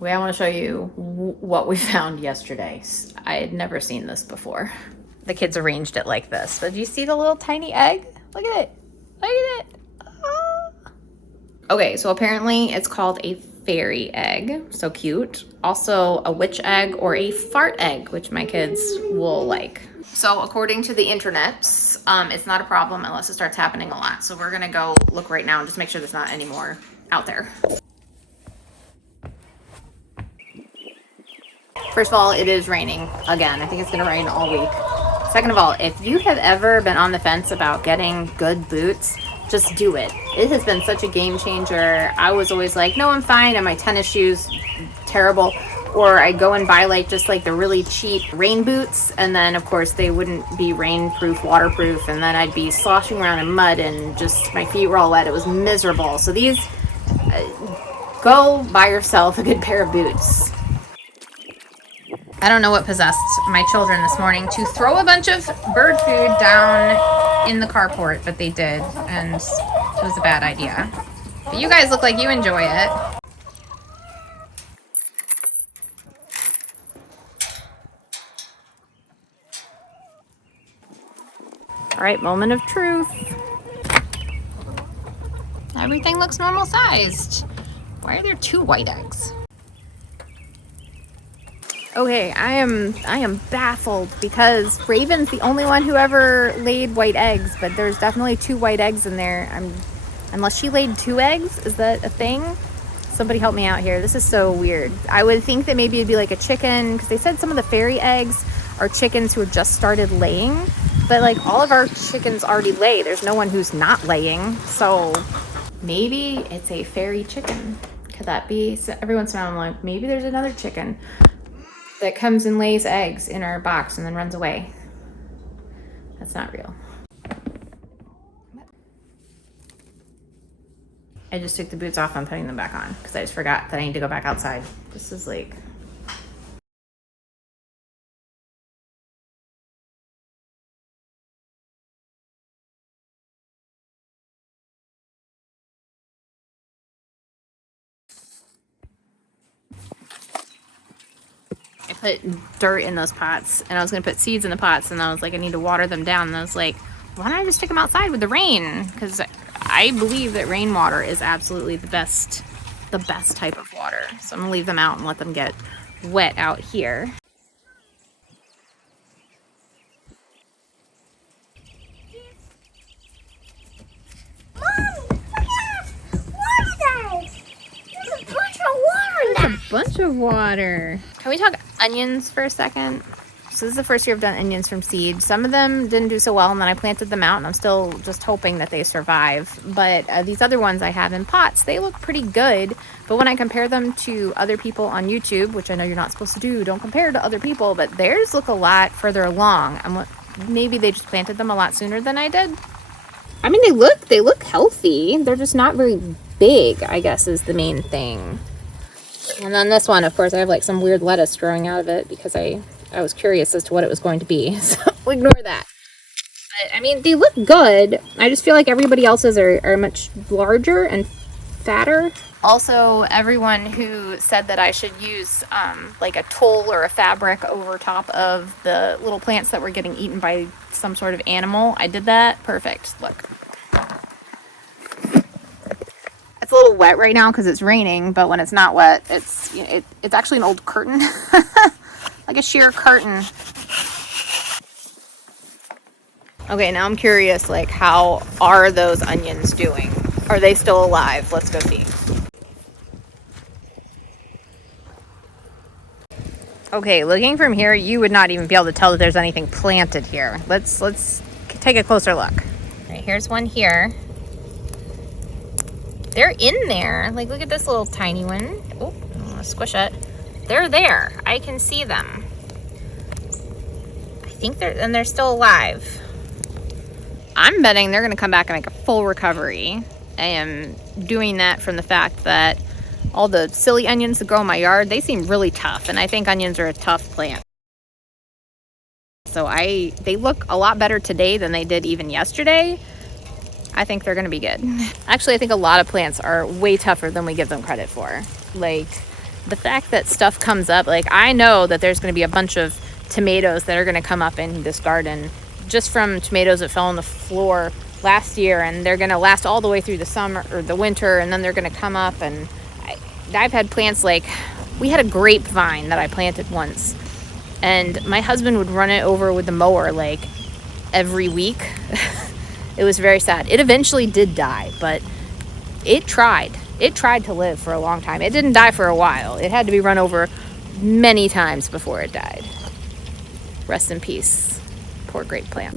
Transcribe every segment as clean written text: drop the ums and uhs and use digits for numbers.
Okay, I want to show you what we found yesterday. I had never seen this before. The kids arranged it like this. But do you see the little tiny egg? Look at it. Look at it. Ah. Okay, so apparently it's called a fairy egg. So cute. Also a witch egg or a fart egg, which my kids will like. So according to the internets, it's not a problem unless it starts happening a lot. So we're gonna go look right now and just make sure there's not any more out there. First of all, it is raining again. I think it's gonna rain all week. Second of all, if you have ever been on the fence about getting good boots, just do it. It has been such a game changer. I was always like, no, I'm fine, and my tennis shoes, terrible. Or I'd go and buy like just like the really cheap rain boots, and then of course they wouldn't be rainproof, waterproof, and then I'd be sloshing around in mud and just my feet were all wet. It was miserable. So these, go buy yourself a good pair of boots. I don't know what possessed my children this morning to throw a bunch of bird food down in the carport, but they did, and it was a bad idea. But you guys look like you enjoy it. All right, moment of truth. Everything looks normal sized. Why are there 2 white eggs? Okay, I am baffled because Raven's the only one who ever laid white eggs, but there's definitely 2 white eggs in there. Unless she laid 2 eggs, is that a thing? Somebody help me out here. This is so weird. I would think that maybe it'd be like a chicken, because they said some of the fairy eggs are chickens who have just started laying, but like all of our chickens already lay. There's no one who's not laying, so maybe it's a fairy chicken. Could that be? So every once in a while I'm like, maybe there's another chicken that comes and lays eggs in our box and then runs away. That's not real. I just took the boots off. I'm putting them back on because I just forgot that I need to go back outside. This is like... I put dirt in those pots and I was gonna put seeds in the pots, and I was like, I need to water them down. And I was like, why don't I just stick them outside with the rain? Because I believe that rainwater is absolutely the best type of water. So I'm gonna leave them out and let them get wet out here. Bunch of water. Can we talk onions for a second? So this is the first year I've done onions from seed. Some of them didn't do so well, and then I planted them out, and I'm still just hoping that they survive. But these other ones I have in pots, they look pretty good. But when I compare them to other people on YouTube, which I know you're not supposed to do, don't compare to other people, but theirs look a lot further along. Maybe they just planted them a lot sooner than I did. I mean, they look healthy. They're just not very big, I guess, is the main thing. And then this one, of course, I have like some weird lettuce growing out of it because I was curious as to what it was going to be. So ignore that. But I mean, they look good. I just feel like everybody else's are much larger and fatter. Also, everyone who said that I should use like a tulle or a fabric over top of the little plants that were getting eaten by some sort of animal, I did that. Perfect. Look. It's a little wet right now because it's raining, but when it's not wet, it's actually an old curtain. Like a sheer curtain. Okay, now I'm curious, like, how are those onions doing? Are they still alive? Let's go see. Okay, looking from here, you would not even be able to tell that there's anything planted here. Let's take a closer look. All right, here's one here. They're in there. Like, look at this little tiny one. Oh, I'm gonna squish it. They're there. I can see them. I think they're still alive. I'm betting they're gonna come back and make a full recovery. I am doing that from the fact that all the silly onions that grow in my yard, they seem really tough, and I think onions are a tough plant. So they look a lot better today than they did even yesterday. I think they're gonna be good. Actually, I think a lot of plants are way tougher than we give them credit for. Like, the fact that stuff comes up, like I know that there's going to be a bunch of tomatoes that are going to come up in this garden just from tomatoes that fell on the floor last year, and they're going to last all the way through the summer or the winter, and then they're going to come up. And I've had plants, like we had a grapevine that I planted once, and my husband would run it over with the mower like every week. It was very sad. It eventually did die, but it tried to live for a long time. It didn't die for a while. It had to be run over many times before it died. Rest in peace, poor grape plant.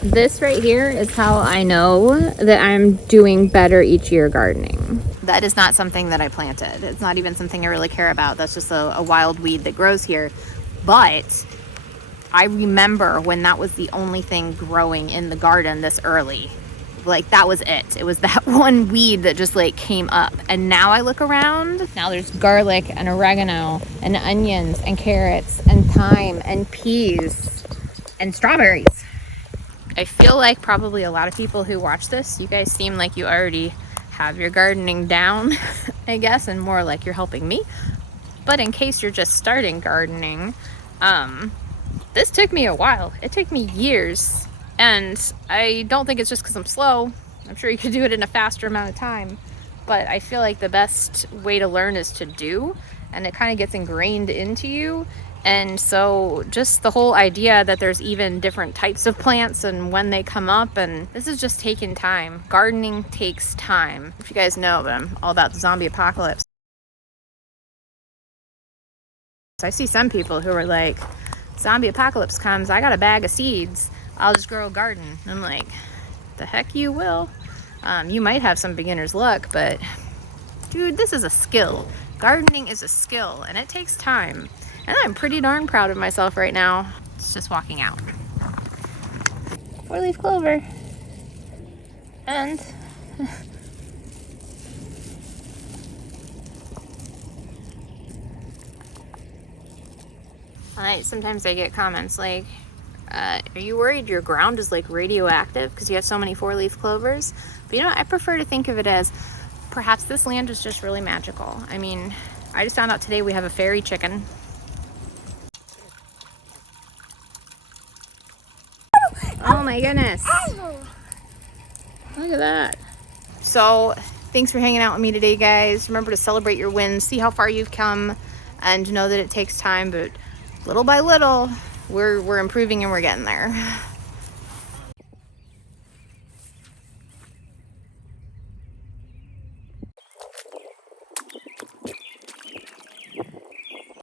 This right here is how I know that I'm doing better each year gardening. That is not something that I planted. It's not even something I really care about. That's just a wild weed that grows here. But I remember when that was the only thing growing in the garden this early. Like that was it. It was that one weed that just like came up. And now I look around, now there's garlic and oregano and onions and carrots and thyme and peas and strawberries. I feel like probably a lot of people who watch this, you guys seem like you already have your gardening down, I guess, and more like you're helping me. But in case you're just starting gardening, this took me a while. It took me years. And I don't think it's just because I'm slow. I'm sure you could do it in a faster amount of time. But I feel like the best way to learn is to do. And it kind of gets ingrained into you. And so just the whole idea that there's even different types of plants and when they come up, and this is just taking time. Gardening takes time. If you guys know, but I'm all about the zombie apocalypse. I see some people who are like, zombie apocalypse comes, I got a bag of seeds, I'll just grow a garden. And I'm like, the heck you will. You might have some beginner's luck, but dude, this is a skill. Gardening is a skill, and it takes time. And I'm pretty darn proud of myself right now. It's just walking out. 4-leaf clover. And sometimes I get comments like, are you worried your ground is like radioactive because you have so many 4-leaf clovers? But you know, I prefer to think of it as perhaps this land is just really magical. I mean, I just found out today we have a fairy chicken. Oh my goodness. Look at that. So thanks for hanging out with me today, guys. Remember to celebrate your wins, see how far you've come, and know that it takes time, but little by little, we're improving and we're getting there.